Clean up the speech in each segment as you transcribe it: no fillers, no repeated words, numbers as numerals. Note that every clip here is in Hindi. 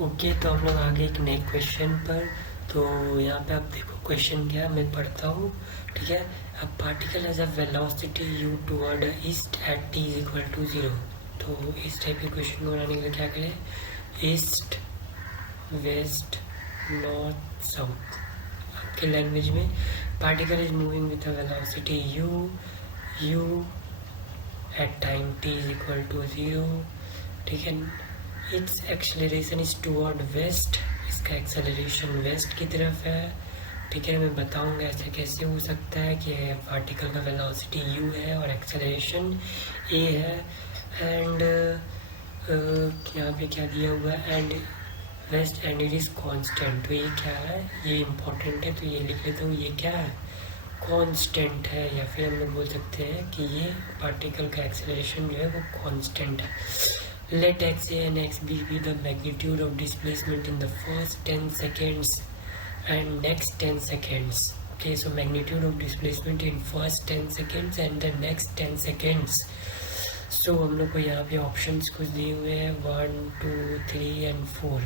ओके, तो हम लोग आगे एक नए क्वेश्चन पर। तो यहाँ पे आप देखो क्वेश्चन क्या है, मैं पढ़ता हूँ। ठीक है। अब particle has a velocity U toward east at T is equal to 0। तो इस टाइप के क्वेश्चन को बनाने के लिए क्या करें, ईस्ट, वेस्ट, नॉर्थ, साउथ। आपके लैंग्वेज में particle is moving with a velocity U at time t is equal to 0। ठीक है। Its acceleration is toward west, इसका एक्सेलरेशन वेस्ट की तरफ है। ठीक है, मैं बताऊंगा ऐसे कैसे हो सकता है कि पार्टिकल का वेलोसिटी u है और एक्सेलरेशन a है। एंड यहाँ पे क्या दिया हुआ है, and west and it is constant. तो ये क्या है, ये इम्पोर्टेंट है, तो ये लिख लेता हूँ। ये क्या है, कांस्टेंट है, या फिर हम लोग बोल सकते हैं कि ये पार्टिकल का एक्सेलरेशन जो है वो कांस्टेंट है। Let x a and x b be the magnitude of displacement in the first 10 seconds and next 10 seconds. Okay, so magnitude of displacement in first 10 seconds and the next 10 seconds. So हम लोग को यहाँ पे ऑप्शंस कुछ दिए हुए हैं 1, 2, 3 and 4।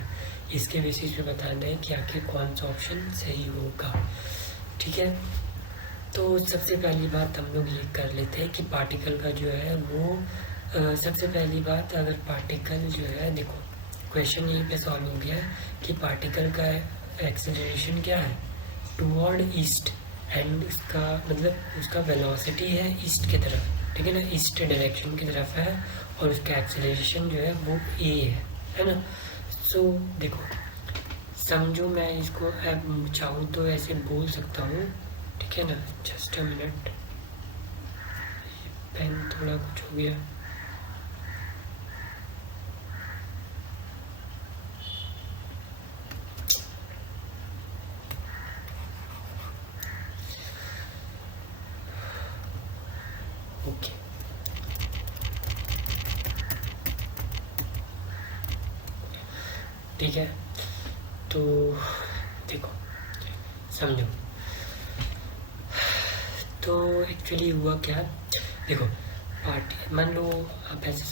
इसके बेसिस पे बताना है कि आखिर कौन सा ऑप्शन सही होगा। ठीक है। तो सबसे पहली बात हम लोग ये कर लेते हैं कि पार्टिकल का जो है वो सबसे पहली बात, अगर पार्टिकल जो है, देखो क्वेश्चन यहीं पे सॉल्व हो गया कि पार्टिकल का एक्सेलरेशन क्या है, टुवर्ड ईस्ट, एंड उसका मतलब उसका वेलोसिटी है ईस्ट की तरफ। ठीक है ना, ईस्ट डायरेक्शन की तरफ है, और उसका एक्सेलरेशन जो है वो ए है ना। सो देखो, समझो मैं इसको चाहूँ तो ऐसे बोल सकता हूँ। ठीक है ना, जस्ट अ मिनट, पेन थोड़ा कुछ हो गया। ओके, ठीक है। तो देखो, समझो, तो एक्चुअली हुआ क्या, देखो पार्टी, मान लो आप ऐसे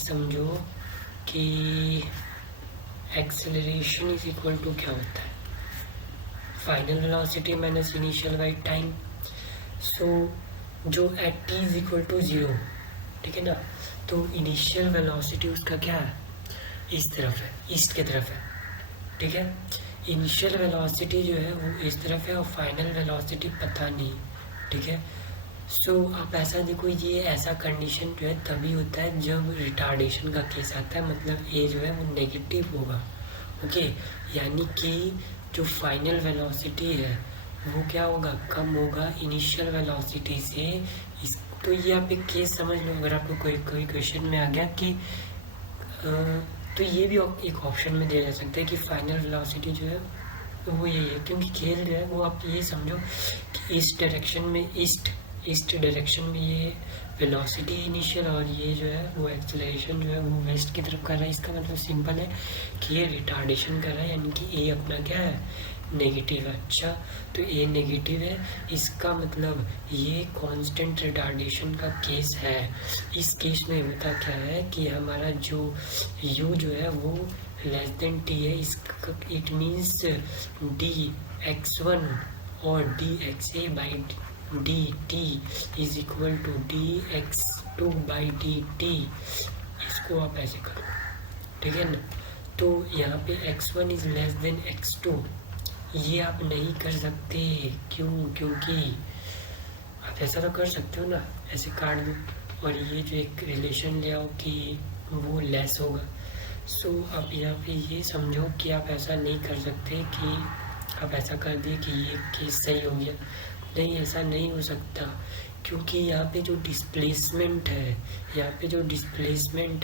समझो कि एक्सेलरेशन इज इक्वल टू क्या होता है, final velocity minus initial by time. So जो at T is equal to 0, ठीक है ना, तो इनिशियल वेलोसिटी उसका क्या है, इस तरफ है, ईस्ट की तरफ है। ठीक है, इनिशियल वेलोसिटी जो है वो इस तरफ है और फाइनल वेलोसिटी पता नहीं। ठीक है। सो आप ऐसा देखो, ये ऐसा कंडीशन जो है तभी होता है जब रिटार्डेशन का केस आता है, मतलब ए जो है वो नेगेटिव होगा। ओके, यानी कि जो फाइनल वेलोसिटी है वो क्या होगा, कम होगा इनिशियल वेलोसिटी से। इस तो ये आप एक केस समझ लो, अगर आपको कोई क्वेश्चन में आ गया कि तो ये भी एक ऑप्शन में दिया जा सकता है कि फाइनल वेलोसिटी जो है वो यही है, क्योंकि खेल जो है वो आप ये समझो कि इस डायरेक्शन में, ईस्ट डायरेक्शन में ये वेलोसिटी इनिशियल, और ये जो है वो एक्सेलरेशन जो है वो वेस्ट की तरफ कर रहा है। इसका मतलब सिंपल है कि ये रिटार्डेशन कर रहा है, यानी कि ए अपना क्या है, नेगेटिव है। अच्छा, तो ए नेगेटिव है, इसका मतलब ये कांस्टेंट रिटार्डेशन का केस है। इस केस में होता क्या है कि हमारा जो यू जो है वो लेस देन टी है, इसका it means D X one और D X A by D T is equal to D X two by D T. इसको आप ऐसे करो, ठीक है ना। तो यहाँ पे x1 is less than x2, ये आप नहीं कर सकते। क्यों, क्योंकि आप ऐसा तो कर सकते हो ना, ऐसे काट दो और ये जो एक रिलेशन ले आओ कि वो लेस होगा। सो आप यहाँ पे ये समझो कि आप ऐसा नहीं कर सकते कि आप ऐसा कर दिए कि ये केस सही हो गया। नहीं, ऐसा नहीं हो सकता, क्योंकि यहाँ पे जो डिस्प्लेसमेंट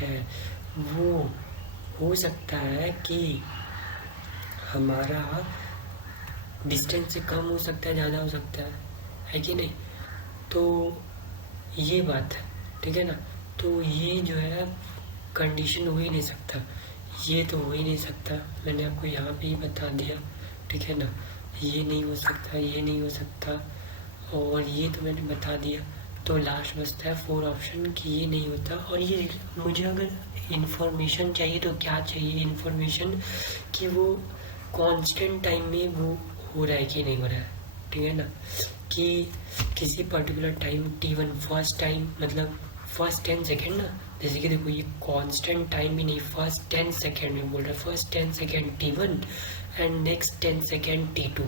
है वो हो सकता है कि हमारा डिस्टेंस से कम हो सकता है, ज़्यादा हो सकता है कि नहीं। तो ये बात है, ठीक है ना। तो ये जो है कंडीशन हो ही नहीं सकता, ये तो हो ही नहीं सकता, मैंने आपको यहाँ पे ही बता दिया। ठीक है ना, ये नहीं हो सकता, ये नहीं हो सकता, और ये तो मैंने बता दिया। तो लास्ट बचता है 4 ऑप्शन कि ये नहीं होता। और ये मुझे अगर इन्फॉर्मेशन चाहिए तो क्या चाहिए इन्फॉर्मेशन कि वो कांस्टेंट टाइम में वो हो रहा है कि नहीं हो रहा है, ठीक है ना, कि किसी particular time t1 first time मतलब फर्स्ट 10 सेकेंड ना, जैसे कि देखो ये कांस्टेंट टाइम ही नहीं, फर्स्ट 10 सेकेंड में बोल रहा है, first 10 second t1 and next 10 second t2,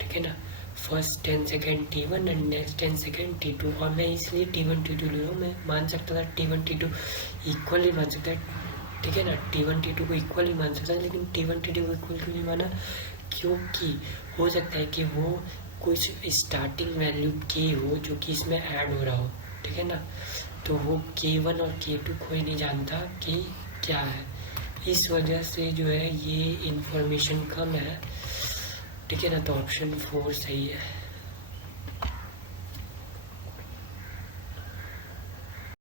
ठीक है ना, first 10 second t1 and next 10 second t2। और मैं इसलिए t1 t2 ले रहा हूँ, मैं मान सकता था t1 t2 इक्वल ही मान सकता है, ठीक है ना, t1 t2 को इक्वल ही मान सकता है, लेकिन t1 t2 को इक्वल क्यों नहीं माना, क्योंकि हो सकता है कि वो कुछ स्टार्टिंग वैल्यू k हो जो कि इसमें ऐड हो रहा हो, ठीक है ना, तो वो k1 और k2 कोई नहीं जानता कि क्या है, इस वजह से जो है ये इंफॉर्मेशन कम है, ठीक है ना, तो ऑप्शन 4 सही है।